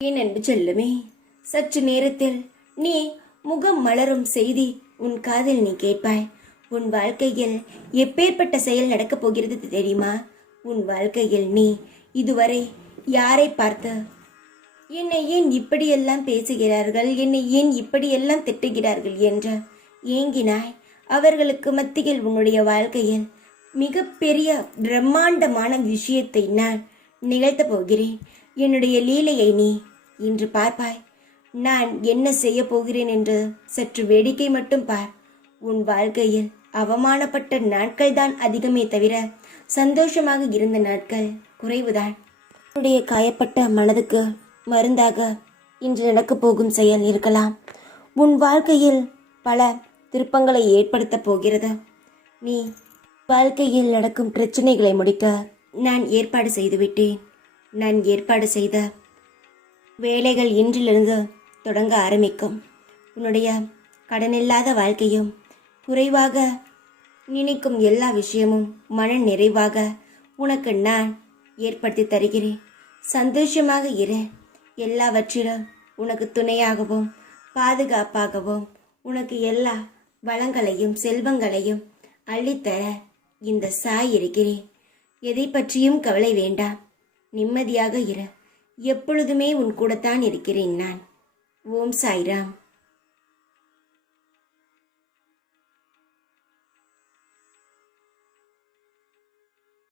என் அன்பு செல்லுமே, சற்று நேரத்தில் நீ முகம் மலரும் செய்தி உன் காதில் நீ கேட்பாய். உன் வாழ்க்கையில் எப்பேற்பட்ட செயல் நடக்கப் போகிறது தெரியுமா? உன் வாழ்க்கையில் நீ இதுவரை யாரை பார்த்து என்னை ஏன் இப்படியெல்லாம் பேசுகிறார்கள், என்னை ஏன் இப்படியெல்லாம் திட்டுகிறார்கள் என்று ஏங்கினாய். அவர்களுக்கு மத்தியில் உன்னுடைய வாழ்க்கையில் மிகப்பெரிய பிரம்மாண்டமான விஷயத்தை நான் நிகழ்த்தப் போகிறேன். என்னுடைய லீலையை நீ இன்று பார்ப்பாய். நான் என்ன செய்ய போகிறேன் என்று சற்று வேடிக்கை மட்டும் பார். உன் வாழ்க்கையில் அவமானப்பட்ட நாட்கள் தான் அதிகமே தவிர சந்தோஷமாக இருந்த நாட்கள் குறைவுதான். உன்னுடைய காயப்பட்ட மனதுக்கு மருந்தாக இன்று நடக்கப் போகும் செயல் இருக்கலாம். உன் வாழ்க்கையில் பல திருப்பங்களை ஏற்படுத்த போகிறது. நீ வாழ்க்கையில் நடக்கும் பிரச்சனைகளை முடிக்க நான் ஏற்பாடு செய்துவிட்டேன். நான் ஏற்பாடு செய்த வேலைகள் இன்றிலிருந்து தொடங்க ஆரம்பிக்கும். உன்னுடைய கடனில்லாத வாழ்க்கையும், குறைவாக நினைக்கும் எல்லா விஷயமும் மன நிறைவாக உனக்கு நான் ஏற்படுத்தி தருகிறேன். சந்தோஷமாக இரு. எல்லாவற்றிலும் உனக்கு துணையாகவும் பாதுகாப்பாகவும் உனக்கு எல்லா வளங்களையும் செல்வங்களையும் அள்ளித்தர இந்த சாய் இருக்கிறேன். எதை பற்றியும் கவலை வேண்டாம். நிம்மதியாக இரு. எப்பொழுதுமே உன் கூடத்தான் இருக்கிறேன் நான். ஓம் சாய்ராம்.